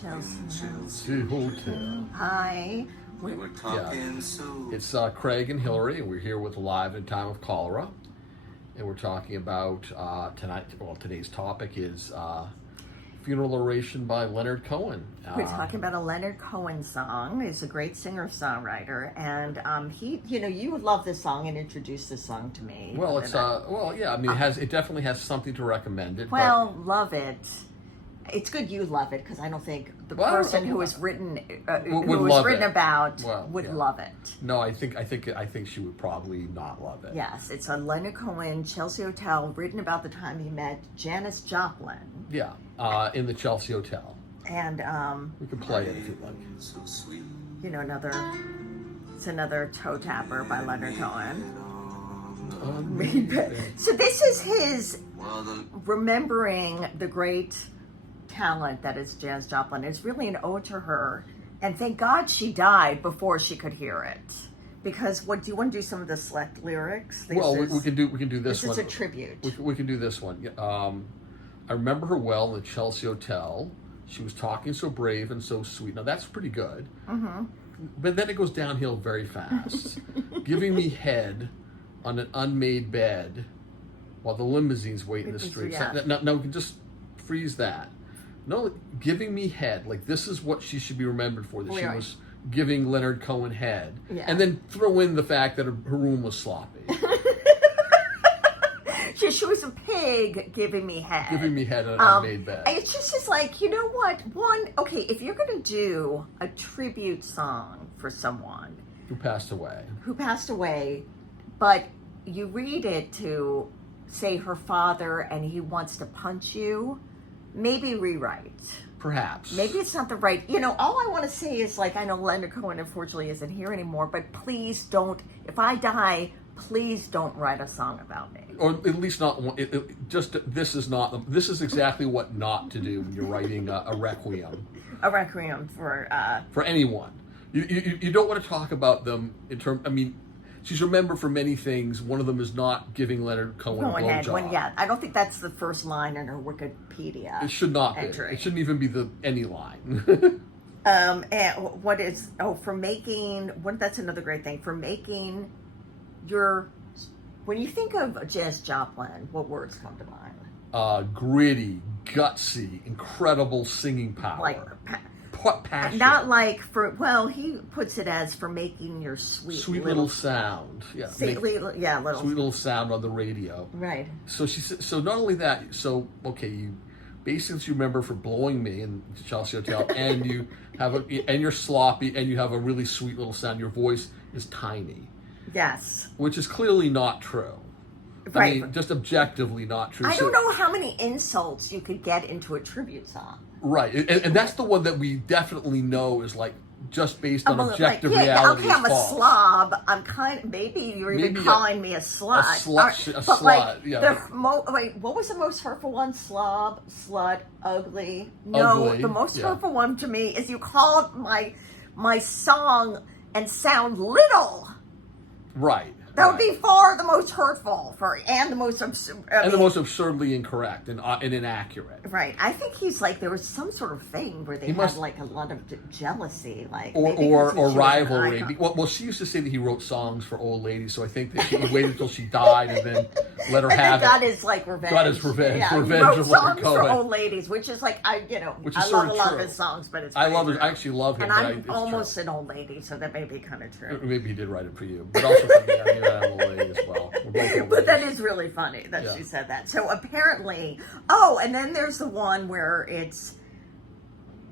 Chelsea Hotel. Hi. We were talking It's Craig and Hilary, and we're here with Live in Time of Cholera. And we're talking about today's topic is Funeral Oration by Leonard Cohen. We're talking about a Leonard Cohen song. He's a great singer-songwriter, and you would love this song and introduce this song to me. Well, it definitely has something to recommend it. Love it. It's good you love it, because I don't think the person who was written about would love it. No, I think she would probably not love it. Yes, it's a Leonard Cohen, Chelsea Hotel, written about the time he met Janis Joplin. Yeah, in the Chelsea Hotel. And we can play it if you'd like. So sweet. It's another toe tapper by Leonard Cohen. So this is his remembering the great talent that is Janis Joplin. It's really an ode to her, and thank God she died before she could hear it. Because do you want to do some of the select lyrics? We can do this one. This is a tribute. We can do this one. I remember her well in the Chelsea Hotel. She was talking so brave and so sweet. Now that's pretty good. Mm-hmm. But then it goes downhill very fast. Giving me head on an unmade bed while the limousines wait in the street. Yeah. No, we can just freeze that. No, giving me head. Like, this is what she should be remembered for, that she was giving Leonard Cohen head. Yeah. And then throw in the fact that her room was sloppy. She was a pig giving me head. Giving me head on an unmade bed. It's just like, you know what? If you're going to do a tribute song for someone who passed away, but you read it to, say, her father, and he wants to punch you, maybe rewrite. Perhaps. Maybe it's not the right... all I want to say is, like, I know Leonard Cohen unfortunately isn't here anymore, but please don't... If I die, please don't write a song about me. Or at least not... This is exactly what not to do when you're writing a requiem. A requiem for anyone. You don't want to talk about them in terms... I mean... She's remembered for many things. One of them is not giving Leonard Cohen a blowjob. Yeah, I don't think that's the first line in her Wikipedia. It should not be. It shouldn't even be any line. And for making... That's another great thing. For making your... When you think of Janis Joplin, what words come to mind? Gritty, gutsy, incredible singing power. Like... Passion. Not like he puts it as for making your sweet little sound. Yeah. Sweet little sound on the radio. Right. So not only that, you basically remember for blowing me in the Chelsea Hotel, and you're sloppy, and you have a really sweet little sound. Your voice is tiny. Yes. Which is clearly not true. Right. I mean, just objectively not true. I don't know how many insults you could get into a tribute song. Right, and that's the one that we definitely know is like just based on objective reality. Okay, I'm a slob. I'm maybe you're even calling me a slut. A slut. What was the most hurtful one? Slob, slut, ugly. No, the most hurtful one to me is you called my song and sound little. Right. That would be far the most hurtful and the most absurdly incorrect and inaccurate. Right. I think he's like, there was some sort of thing where they had like a lot of jealousy, like or rivalry. Well, she used to say that he wrote songs for old ladies, so I think that he waited until she died and then let her have it. Got his like revenge. Got his revenge. Yeah, revenge he wrote of songs Cohen. for old ladies, which is like I love a lot of his songs, but it's I actually love him. And I'm almost an old lady, so that may be kind of true. Maybe he did write it for you, but also for me. I'm an old lady as well. But that is really funny that she said that. So apparently, and then there's the one where it's,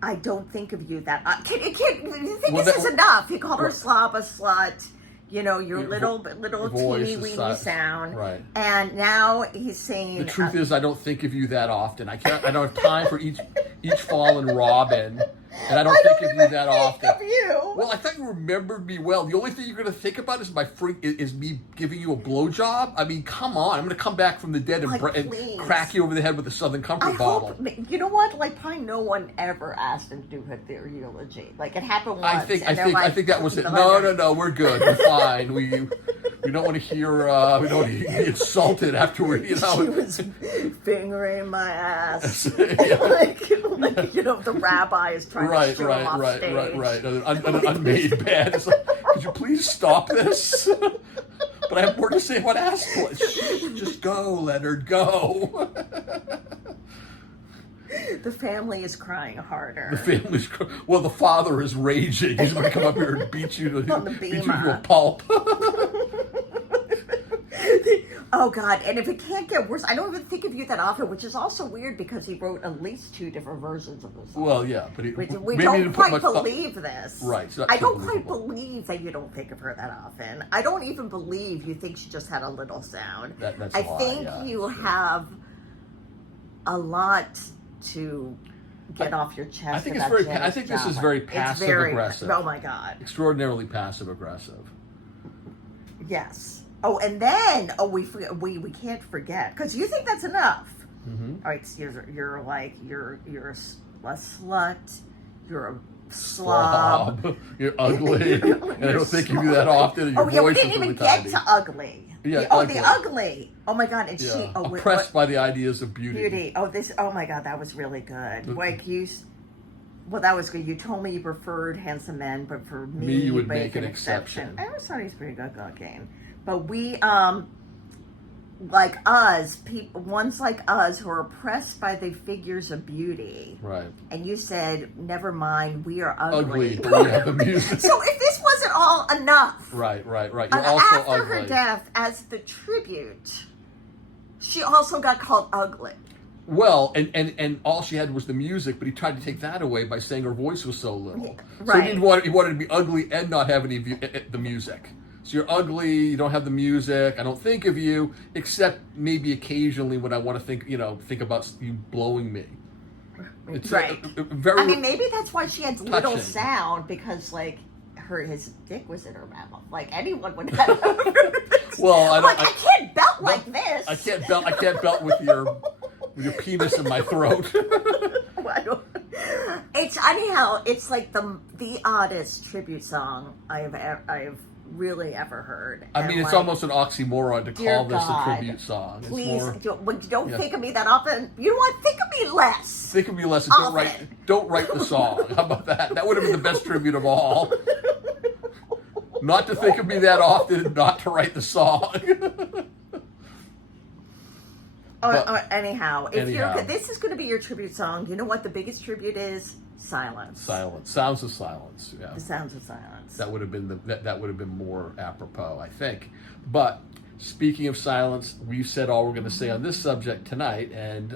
I don't think of you that. You think this is enough? He called her slob, a slut. Your little teeny weeny sound. Right. And now he's saying the truth is I don't think of you that often. I don't have time for each fallen robin. And I don't think of you that often. Of you. Well, I thought you remembered me well. The only thing you're going to think about is is me giving you a blowjob. I mean, come on. I'm going to come back from the dead and crack you over the head with a Southern Comfort bottle. You know what? Like, probably no one ever asked him to do their eulogy. Like, it happened once. I think that was it. No, we're good. We're fine. We don't want to hear. We don't want to be insulted afterward. You know, she was fingering my ass. Yeah. like, you know, the rabbi is trying to show him off stage. Right. An unmade bed. It's like, could you please stop this? But I have more to say about ass play. Just go, Leonard, go. The family is crying harder. Well, the father is raging. He's going to come up here and beat you to a pulp. Oh God! And if it can't get worse, I don't even think of you that often, which is also weird because he wrote at least 2 different versions of the song. Well, yeah, but we don't quite believe this. Right. I don't quite believe that you don't think of her that often. I don't even believe you think she just had a little sound. That's I think you have a lot to get off your chest. I think it's very. I think this is very passive aggressive. Oh my God! Extraordinarily passive aggressive. Yes. Oh, and then we can't forget because you think that's enough. Mm-hmm. All right, so you're like you're a slut. You're a slob. You're ugly. And I don't think you do that often. Your we voice didn't is even really get tiny. to ugly. Yeah, the ugly. Oh my God! And she oppressed by the ideas of beauty. Oh my God, that was really good. Like you. Well, that was good. You told me you preferred handsome men, but for me you would make an exception. I always thought he was pretty good looking. But we, like us, ones like us who are oppressed by the figures of beauty. Right. And you said, never mind, we are ugly. But we have the music. So if this wasn't all enough. Right. You're also after ugly. her death, as the tribute, she also got called ugly. Well, and all she had was the music, but he tried to take that away by saying her voice was so little. Yeah, So right. he wanted to be ugly and not have any the music. So you're ugly, you don't have the music, I don't think of you, except maybe occasionally when I want to think about you blowing me. It's right. Very. I mean, maybe that's why she had little touching. Sound, because like his dick was in her mouth. Like anyone would have. Well, I can't belt like this. I can't belt with your penis in my throat. It's anyhow. It's like the oddest tribute song I've really ever heard. I mean, it's like, almost an oxymoron to call this a tribute song. It's please, more, don't think of me that often. You know what? Think of me less. Think of me less. And don't write the song. How about that? That would have been the best tribute of all. Not to think of me that often, and not to write the song. Anyhow, this is going to be your tribute song. You know what the biggest tribute is? Silence. Sounds of silence. Yeah. The sounds of silence. That would have been that would have been more apropos, I think. But speaking of silence, we've said all we're going to say on this subject tonight, and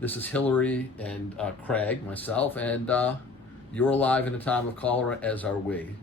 this is Hilary and Craig, myself, and you're alive in a time of cholera, as are we.